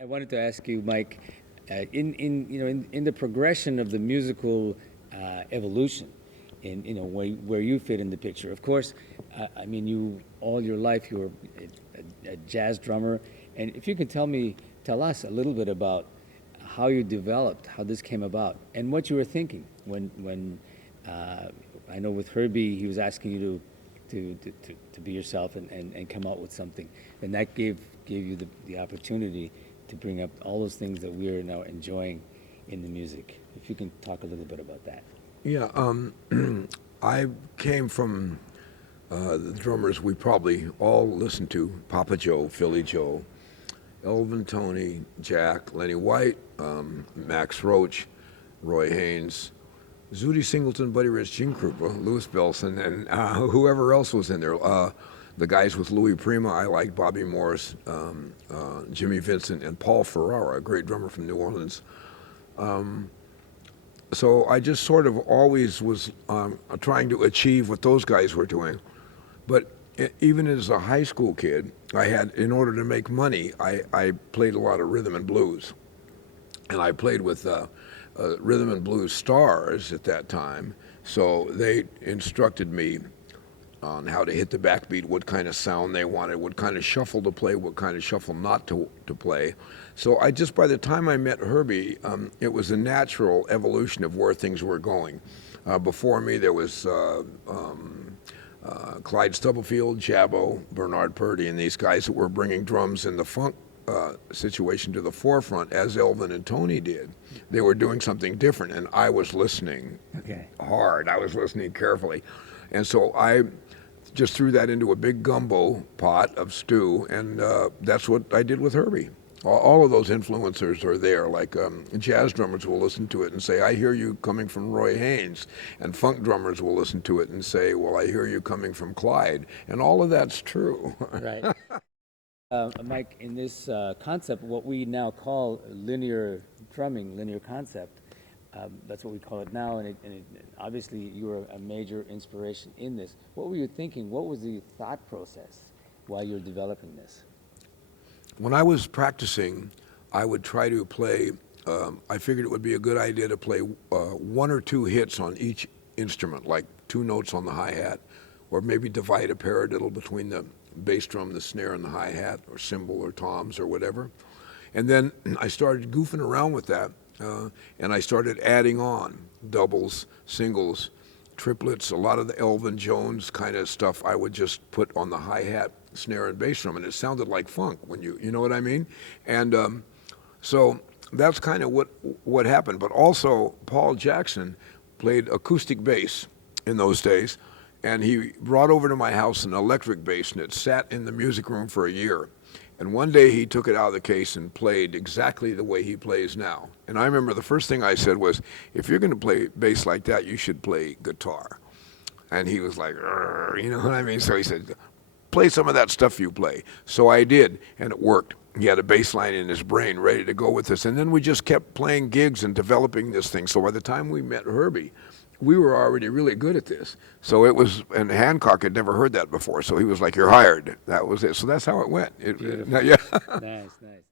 I wanted to ask you, Mike, in the progression of the musical evolution, in where you fit in the picture. Of course, I mean, you all your life you were a jazz drummer, and if you can tell us a little bit about how you developed, how this came about, and what you were thinking when I know with Herbie, he was asking you to be yourself and come out with something, and that gave you the opportunity to bring up all those things that we're now enjoying in the music. If you can talk a little bit about that. Yeah, I came from the drummers we probably all listened to: Papa Joe, Philly Joe, Elvin, Tony, Jack, Lenny White, Max Roach, Roy Haynes, Zudi Singleton, Buddy Rich, Gene Krupa, Louis Bellson, and whoever else was in there. The guys with Louis Prima, I like Bobby Morris, Jimmy Vincent, and Paul Ferrara, a great drummer from New Orleans. So I just sort of always was trying to achieve what those guys were doing. But even as a high school kid, in order to make money, I played a lot of rhythm and blues. And I played with rhythm and blues stars at that time. So they instructed me on how to hit the backbeat, what kind of sound they wanted, what kind of shuffle to play, what kind of shuffle not to play. So by the time I met Herbie, it was a natural evolution of where things were going. Before me, there was Clyde Stubblefield, Jabbo, Bernard Purdy, and these guys that were bringing drums in the funk situation to the forefront, as Elvin and Tony did. They were doing something different, and I was listening hard. I was listening carefully. And so I just threw that into a big gumbo pot of stew, and that's what I did with Herbie. All of those influencers are there. Like jazz drummers will listen to it and say, "I hear you coming from Roy Haynes," and funk drummers will listen to it and say, "Well, I hear you coming from Clyde," and all of that's true. Right. Mike, in this concept, what we now call linear drumming, linear concept, that's what we call it now, and obviously you were a major inspiration in this. What were you thinking? What was the thought process while you were developing this? When I was practicing, I would try to play, I figured it would be a good idea to play one or two hits on each instrument, like two notes on the hi-hat, or maybe divide a paradiddle between the bass drum, the snare, and the hi-hat, or cymbal, or toms, or whatever. And then I started goofing around with that, and I started adding on doubles, singles, triplets, a lot of the Elvin Jones kind of stuff I would just put on the hi-hat, snare, and bass drum, and it sounded like funk when you know what I mean? And so that's kind of what happened. But also, Paul Jackson played acoustic bass in those days, and he brought over to my house an electric bass, and it sat in the music room for a year. And one day he took it out of the case and played exactly the way he plays now. And I remember the first thing I said was, "If you're going to play bass like that, you should play guitar." And he was like, you know what I mean? So he said, "Play some of that stuff you play." So I did, and it worked. He had a bass line in his brain ready to go with this. And then we just kept playing gigs and developing this thing. So by the time we met Herbie, we were already really good at this. So it was, and Hancock had never heard that before. So he was like, "You're hired." That was it. So that's how it went. Beautiful. Yeah. Nice, nice.